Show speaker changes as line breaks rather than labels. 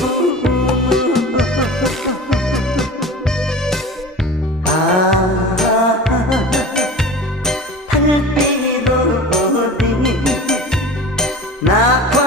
달빛 나